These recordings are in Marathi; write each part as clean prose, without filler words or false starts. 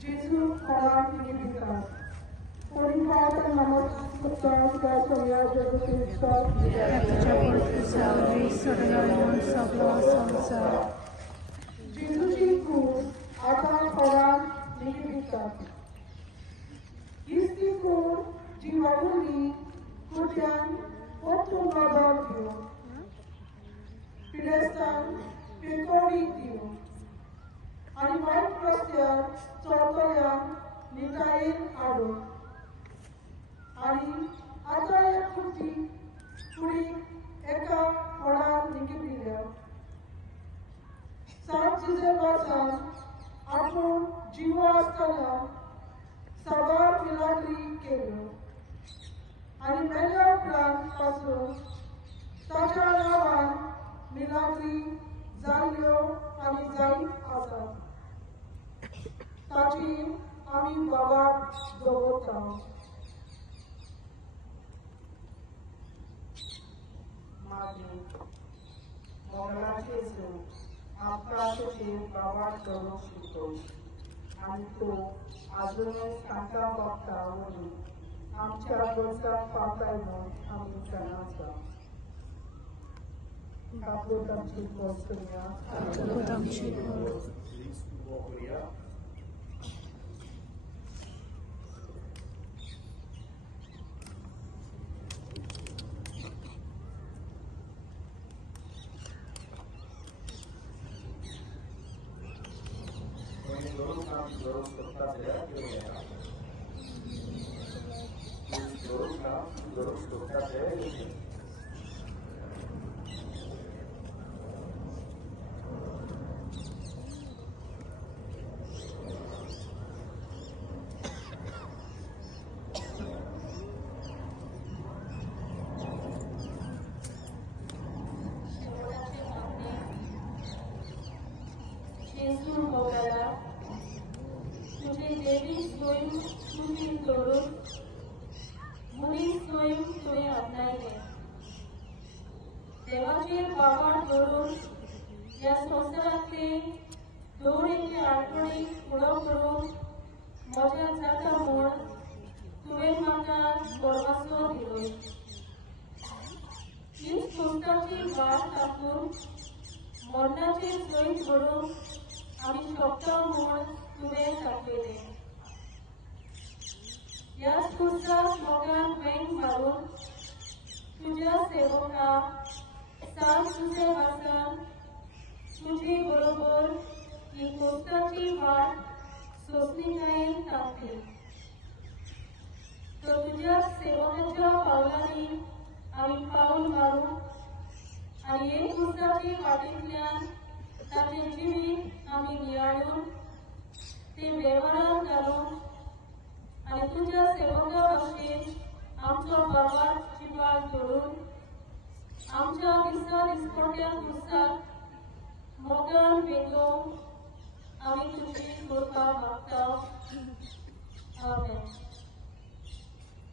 Jesus Karan Nikita. Purified and Namak Substance Gas of Your Joseph Scott. Jesus Cruz, Akan Karan Nikita. Isti Kur, Jivavuli, Kujan, Otun Babadio. Pedestal, Pecoritio. आणि वाईट रस्त्यार चोरतल्यान नितायेन हाडून आणि आता एक खुर्ची कुडीक एका फळार निकी दिल्या 7 डिसेंबरान आपूण जिवो आसतना साबार मिलाग्री केल्यो आणि मेल्या उपरांत पासून ताच्या नांवान मिलाग्री जाल्यो आणि जायत आसात ताची आमी बाबाक दवरता मागीर मोगलाचे सूख आमकां बाबाक दवरूंक शिकय आनी तूं आजुनूय सांता बाबता व्हरून आमच्या गोरसाक पावताय म्हूण आमी जाणाता कापूर आमची खोस करुया तुझे देवी स्वयं तुझी तोडून मुली स्वयं तुवें आपणायले देवाचे बाबा धरून ह्या संवसारांतले दोळींचे आठवणी फुडो करून म्हज्या जाता म्हूण तुवें म्हाका गोरवाचो दिलोय ही संस्थाची वाट टाकून मरणाचे सोयीत भरून आमी शकता म्हूण तुवें दाखयले ह्या स्पुर्साक मोगान वेंग मारून तुज्या सेवकाक सांग तुजे वासान तुजे बरोबर ही कोस्ताची वाट सोंसणीकायेन थांबली तो तुज्या सेवकाच्या पावलांनी आमी पावल मारूं आनी एक कोस्ताची वाटेंतल्यान ताचें जिवीत आमी नियाळून ते वेव्हारांत घालून आनी तुज्या सेवका भाशेन आमचो बाबा जिवाक जोडून आमच्या दिसा दिसपट्ट्या पुरसाक मोगान वेगोवन आमी तुजी करपा मागता आमेन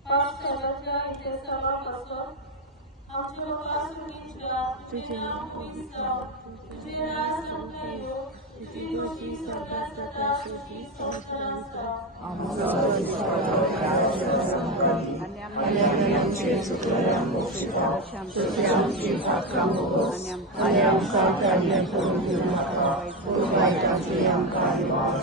पांच सालाच्या इतिहासाला पासत आमच्या पासुनीच्या तुझे नाम पवित्र जावं तुझे राज संपला येवं तुझी खुशी सगळ्या सदा शुद्धी संवसारांचा आनी आमचे चुकलेल्यांक बक्षिता तुझे आमची पातकां भोगोस आनी आमकां कल्याण करून दिवं नाका पूण वायटांतली आमकां निवार